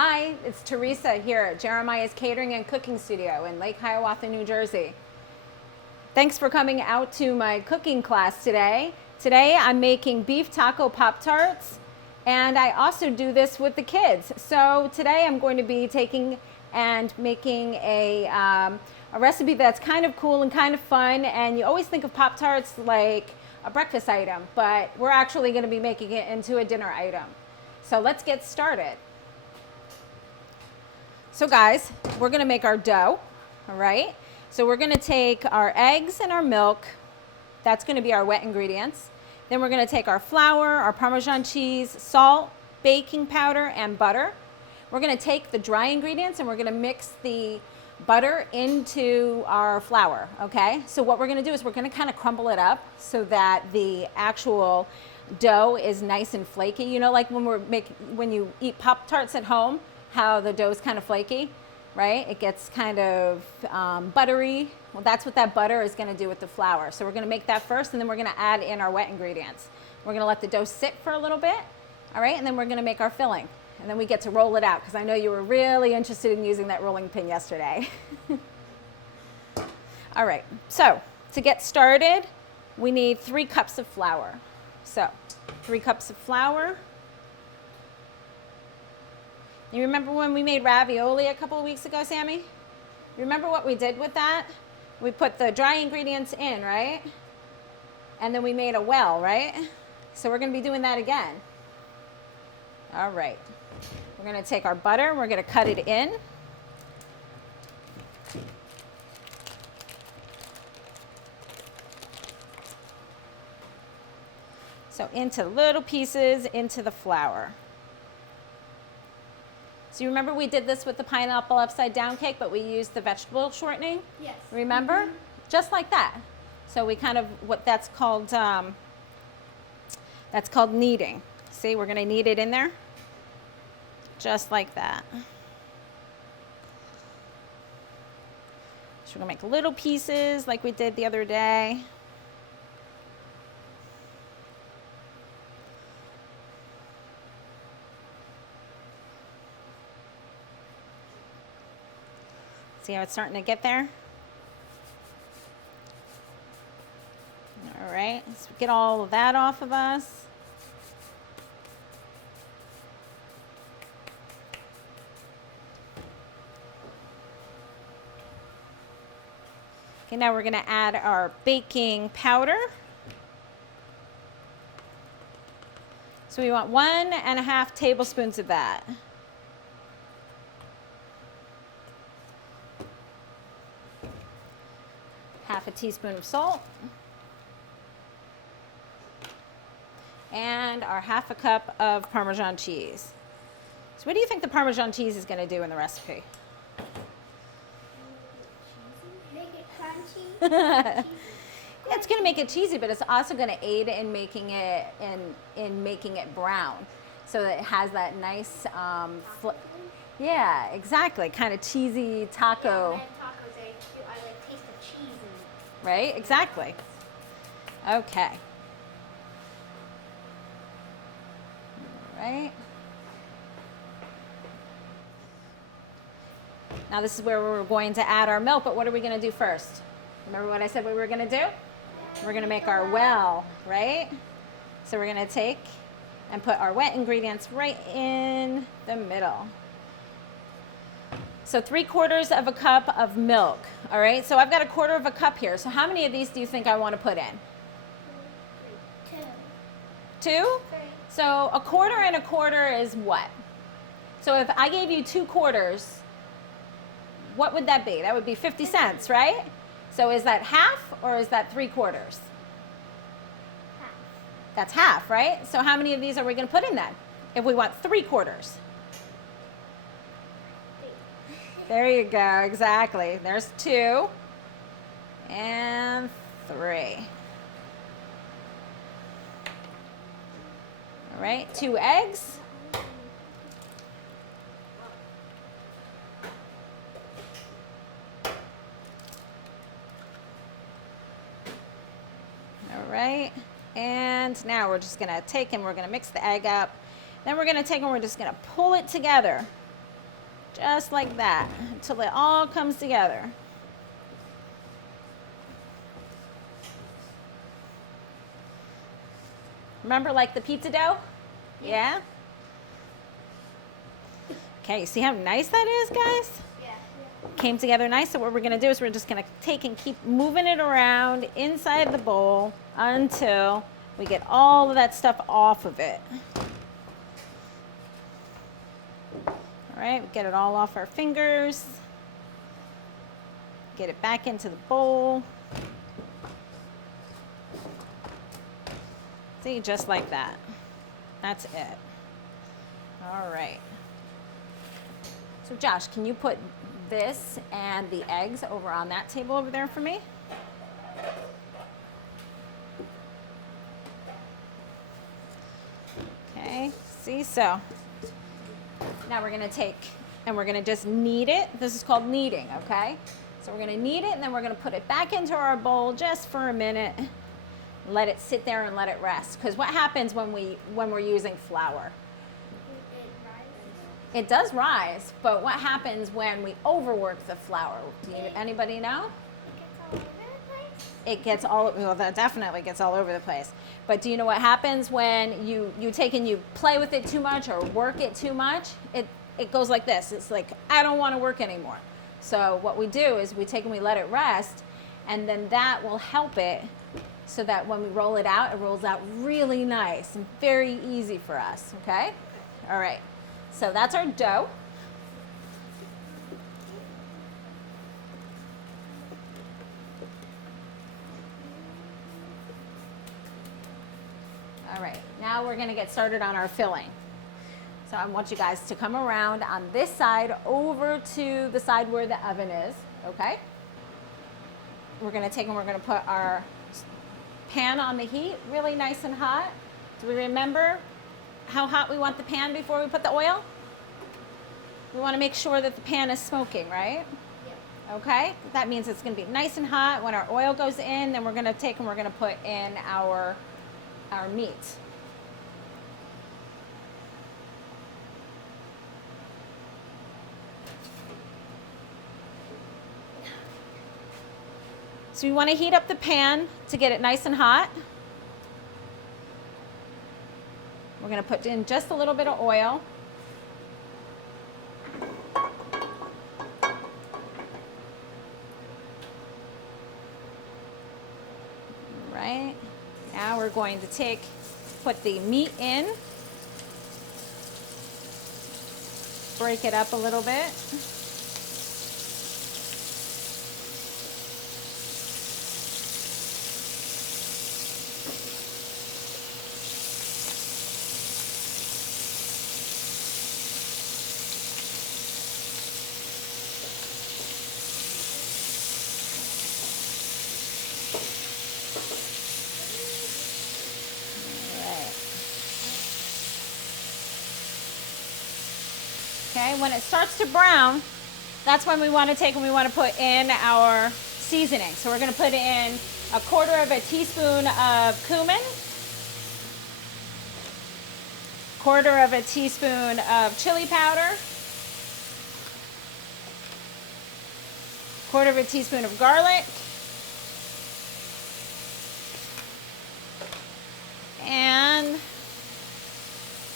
Hi, it's Teresa here at Jeremiah's Catering and Cooking Studio in Lake Hiawatha, New Jersey. Thanks for coming out to my cooking class today. Today I'm making beef taco Pop-Tarts, and I also do this with the kids. So today I'm going to be taking and making a recipe that's kind of cool and kind of fun, and you always think of Pop-Tarts like a breakfast item, but we're actually going to be making it into a dinner item. So let's get started. So guys, we're gonna make our dough, all right? So we're gonna take our eggs and our milk. That's gonna be our wet ingredients. Then we're gonna take our flour, our Parmesan cheese, salt, baking powder, and butter. We're gonna take the dry ingredients and we're gonna mix the butter into our flour, okay? So what we're gonna do is we're gonna kind of crumble it up so that the actual dough is nice and flaky. You know, like when you eat Pop-Tarts at home, how the dough is kind of flaky, right? It gets kind of buttery. Well, that's what that butter is going to do with the flour. So we're going to make that first, and then we're going to add in our wet ingredients. We're going to let the dough sit for a little bit, all right? And then we're going to make our filling. And then we get to roll it out, because I know you were really interested in using that rolling pin yesterday. All right, so to get started, we need 3 cups of flour. So 3 cups of flour. You remember when we made ravioli a couple of weeks ago, Sammy? You remember what we did with that? We put the dry ingredients in, right? And then we made a well, right? So we're going to be doing that again. All right. We're going to take our butter and we're going to cut it in. So into little pieces into the flour. So you remember we did this with the pineapple upside down cake, but we used the vegetable shortening? Yes. Remember? Mm-hmm. Just like that. So we kind of, that's called kneading. See, we're gonna knead it in there. Just like that. So we're gonna make little pieces like we did the other day. See how it's starting to get there? All right, let's get all of that off of us. Okay, now we're gonna add our baking powder. So we want 1.5 tablespoons of that. Half a teaspoon of salt, and our 1/2 cup of Parmesan cheese. So what do you think the Parmesan cheese is going to do in the recipe? Make it crunchy. It's going to make it cheesy, but it's also going to aid in making it making it brown, so that it has that nice, yeah, exactly, kind of cheesy taco. Right? Exactly. Okay. All right. Now this is where we're going to add our milk, but what are we going to do first? Remember what I said we were going to do? We're going to make our well, right? So we're going to take and put our wet ingredients right in the middle. So 3/4 cup of milk, all right? So I've got 1/4 cup here. So how many of these do you think I want to put in? 2. 2? So 1/4 and 1/4 is what? So if I gave you 2 quarters, what would that be? That would be 50 cents, right? So is that half or is that 3/4? Half. That's half, right? So how many of these are we going to put in then? If we want 3/4. There you go, exactly. There's 2 and 3. All right, 2 eggs. All right, and now we're just gonna take and we're gonna mix the egg up. Then we're gonna take and we're just gonna pull it together. Just like that, until it all comes together. Remember, like the pizza dough? Yeah? Okay, see how nice that is, guys? Yeah. Came together nice. So what we're gonna do is we're just gonna take and keep moving it around inside the bowl until we get all of that stuff off of it. All right, we get it all off our fingers. Get it back into the bowl. See, just like that. That's it. All right. So Josh, can you put this and the eggs over on that table over there for me? Okay, see, so now we're gonna take and we're gonna just knead it. This is called kneading, okay? So we're gonna knead it and then we're gonna put it back into our bowl just for a minute. Let it sit there and let it rest. Because what happens when we're using flour? It does rise, but what happens when we overwork the flour? Anybody know? It gets all, well, that definitely gets all over the place. But do you know what happens when you take and you play with it too much or work it too much? It goes like this. It's like, I don't want to work anymore. So what we do is we take and we let it rest, and then that will help it so that when we roll it rolls out really nice and very easy for us, okay? All right. So that's our dough. All right, now we're gonna get started on our filling. So I want you guys to come around on this side over to the side where the oven is, okay? We're gonna take and we're gonna put our pan on the heat, really nice and hot. Do we remember how hot we want the pan before we put the oil? We want to make sure that the pan is smoking, right? Yeah. Okay, that means it's going to be nice and hot. When our oil goes in, then we're going to take and we're going to put in our meat. So we want to heat up the pan to get it nice and hot. We're going to put in just a little bit of oil. Right. Now we're going to put the meat in. Break it up a little bit. Okay, when it starts to brown, that's when we want to take and we want to put in our seasoning. So we're going to put in 1/4 of a teaspoon of cumin, 1/4 of a teaspoon of chili powder, 1/4 of a teaspoon of garlic, and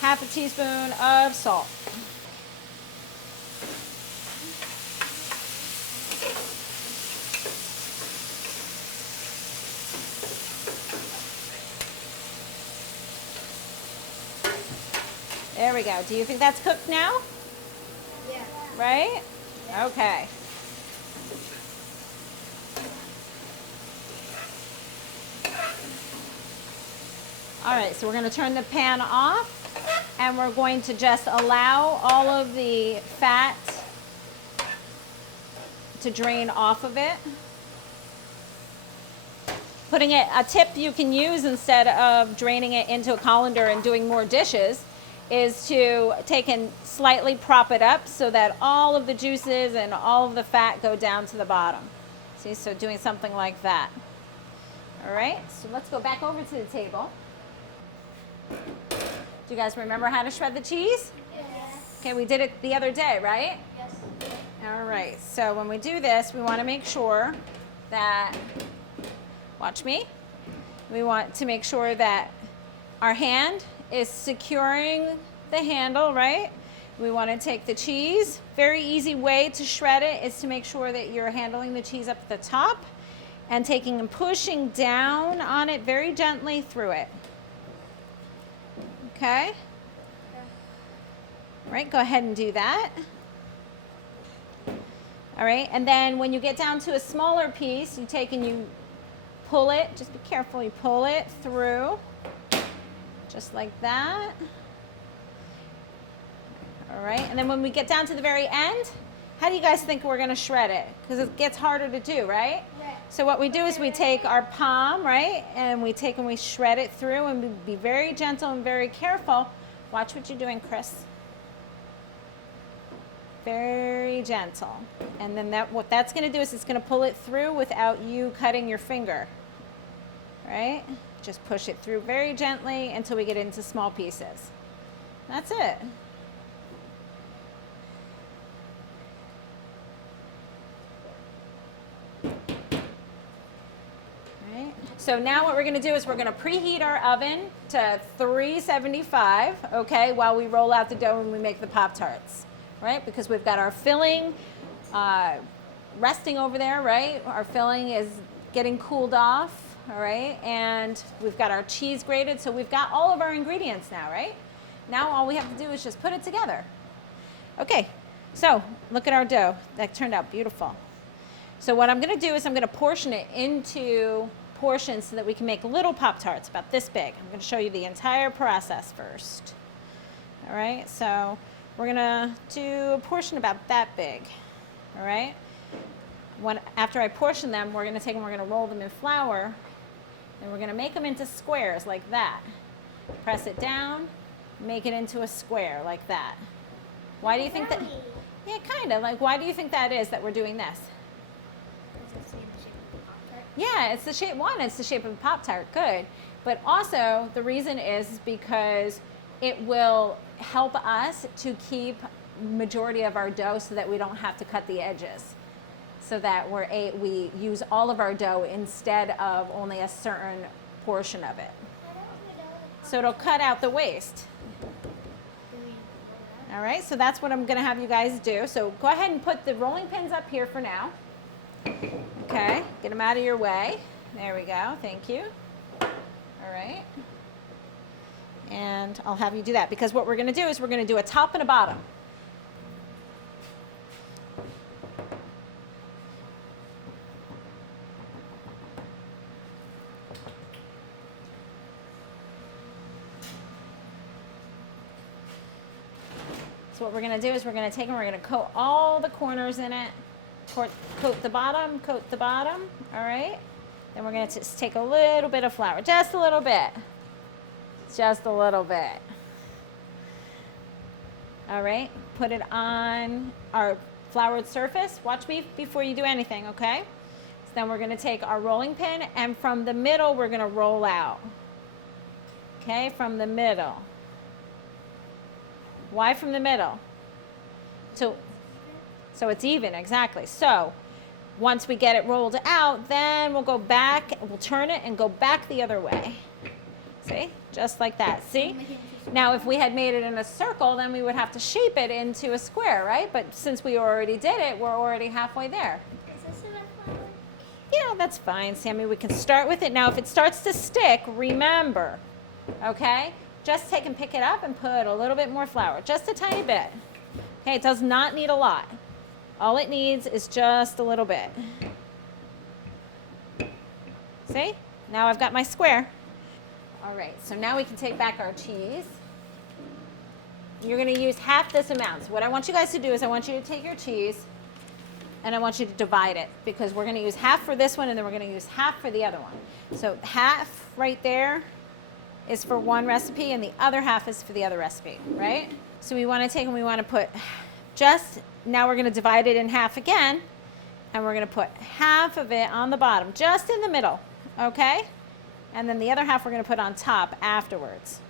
1/2 a teaspoon of salt. There we go. Do you think that's cooked now? Yeah. Right? Okay. All right, so we're going to turn the pan off and we're going to just allow all of the fat to drain off of it. Putting it, a tip you can use instead of draining it into a colander and doing more dishes is to take and slightly prop it up so that all of the juices and all of the fat go down to the bottom. See, so doing something like that. All right, so let's go back over to the table. Do you guys remember how to shred the cheese? Yes. Okay, we did it the other day, right? Yes. right, so when we do this, we want to make sure that, watch me, we want to make sure that our hand is securing the handle, right? We want to take the cheese. Very easy way to shred it is to make sure that you're handling the cheese up at the top and taking and pushing down on it very gently through it. Okay? All right, go ahead and do that. All right, and then when you get down to a smaller piece, you take and you pull it. Just be careful, you pull it through, just like that. All right, and then when we get down to the very end, how do you guys think we're gonna shred it? Because it gets harder to do, right? Right. So what we do is we take our palm, right, and we take and we shred it through, and we be very gentle and very careful. Watch what you're doing, Chris. Very gentle. And then what that's gonna do is it's gonna pull it through without you cutting your finger, right? Just push it through very gently until we get into small pieces. That's it. Right. So now what we're going to do is we're going to preheat our oven to 375, okay, while we roll out the dough and we make the Pop-Tarts, right? Because we've got our filling resting over there, right? Our filling is getting cooled off, all right? And we've got our cheese grated, so we've got all of our ingredients now, right? Now all we have to do is just put it together. Okay, so look at our dough. That turned out beautiful. So what I'm going to do is I'm going to portion it into portions so that we can make little Pop-Tarts about this big. I'm going to show you the entire process first. All right, so we're going to do a portion about that big. All right. After I portion them, we're going to take them, we're going to roll them in flour, and we're going to make them into squares like that. Press it down, make it into a square like that. Why do you think that? Yeah, kind of. Like, why do you think that is that we're doing this? Yeah, it's the shape, one, it's the shape of a Pop-Tart, good. But also, the reason is because it will help us to keep majority of our dough so that we don't have to cut the edges. So that we use all of our dough instead of only a certain portion of it. So it'll cut out the waste. All right, so that's what I'm gonna have you guys do. So go ahead and put the rolling pins up here for now. Okay, get them out of your way. There we go, thank you. All right. And I'll have you do that because what we're gonna do is we're gonna do a top and a bottom. So what we're going to do is we're going to take and we're going to coat all the corners in it. Coat the bottom, all right? Then we're going to just take a little bit of flour, just a little bit. Just a little bit. All right, put it on our floured surface. Watch me before you do anything, okay? So then we're going to take our rolling pin and from the middle we're going to roll out. Okay, from the middle. Why from the middle? So it's even, exactly. So once we get it rolled out, then we'll go back, we'll turn it and go back the other way. See? Just like that. See? Now, if we had made it in a circle, then we would have to shape it into a square, right? But since we already did it, we're already halfway there. Is this enough flour? Yeah, that's fine, Sammy. We can start with it. Now, if it starts to stick, remember, okay? Just take and pick it up and put a little bit more flour, just a tiny bit. Okay, it does not need a lot. All it needs is just a little bit. See? Now I've got my square. All right, so now we can take back our cheese. You're going to use half this amount. So what I want you guys to do is I want you to take your cheese and I want you to divide it because we're going to use half for this one and then we're going to use half for the other one. So half right there is for one recipe and the other half is for the other recipe, right? So we want to take and we want to put now we're going to divide it in half again and we're going to put half of it on the bottom, just in the middle, okay? And then the other half we're going to put on top afterwards.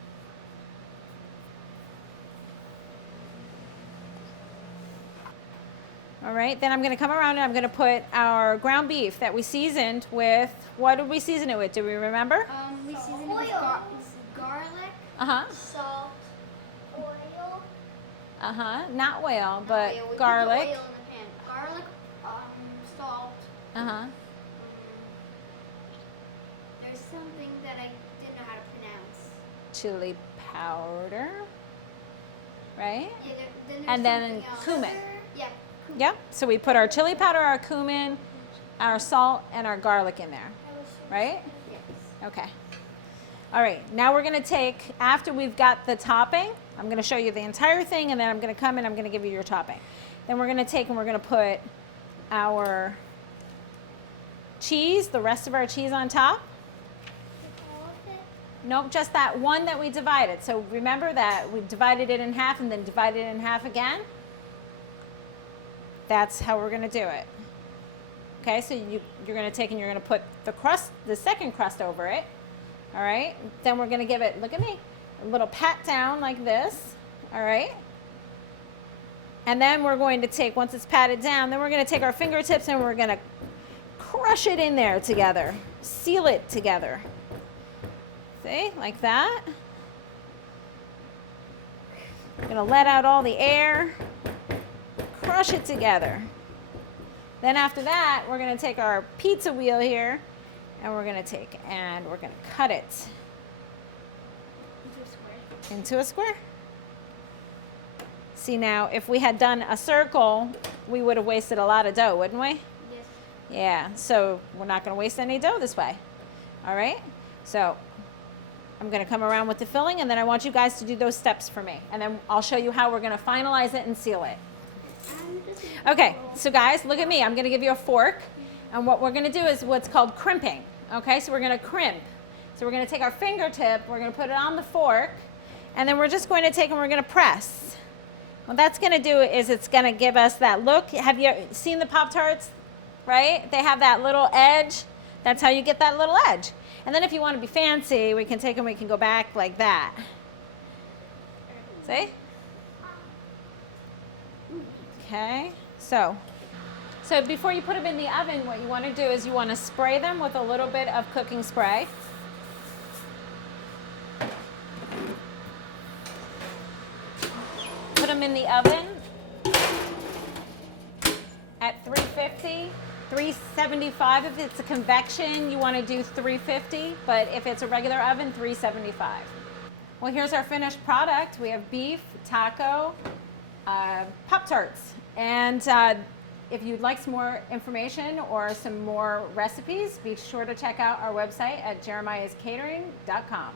All right, then I'm gonna come around and I'm gonna put our ground beef that we seasoned with, what did we season it with? Do we remember? We seasoned it with garlic, Uh-huh. salt, oil. Not oil, but We put the garlic. oil in the pan. Garlic, salt. Uh-huh. There's something that I didn't know how to pronounce. Chili powder, right? Yeah, there's And then something else. cumin. Yeah. Cumin. Yep, so we put our chili powder, our cumin, our salt, and our garlic in there, right? Yes. Okay. All right, now we're gonna take, after we've got the topping, I'm gonna show you the entire thing, and then I'm gonna come and I'm gonna give you your topping. Then we're gonna take and we're gonna put our cheese, the rest of our cheese on top. Nope, just that one that we divided. So remember that we divided it in half and then divided it in half again. That's how we're gonna do it. Okay, so you're gonna take and you're gonna put the crust, the second crust over it. All right, then we're gonna give it, look at me, a little pat down like this. All right. And then we're going to take, once it's patted down, then we're gonna take our fingertips and we're gonna crush it in there together, seal it together. See, like that. We're gonna let out all the air, crush it together. Then after that, we're gonna take our pizza wheel here and we're gonna take and we're gonna cut it into a square. See now, if we had done a circle, we would have wasted a lot of dough, wouldn't we? Yes. Yeah, so we're not gonna waste any dough this way. All right, so I'm gonna come around with the filling and then I want you guys to do those steps for me. And then I'll show you how we're gonna finalize it and seal it. Okay, so guys, look at me. I'm gonna give you a fork. And what we're gonna do is what's called crimping. Okay, so we're gonna crimp. So we're gonna take our fingertip, we're gonna put it on the fork, and then we're just going to take and we're gonna press. What that's gonna do is it's gonna give us that look. Have you seen the Pop-Tarts, right? They have that little edge. That's how you get that little edge. And then if you wanna be fancy, we can take and we can go back like that. See? Okay, so before you put them in the oven, what you want to do is you want to spray them with a little bit of cooking spray. Put them in the oven at 350, 375. If it's a convection, you want to do 350, but if it's a regular oven, 375. Well, here's our finished product. We have beef, taco, Pop-Tarts. And if you'd like some more information or some more recipes, be sure to check out our website at jeremiahscatering.com.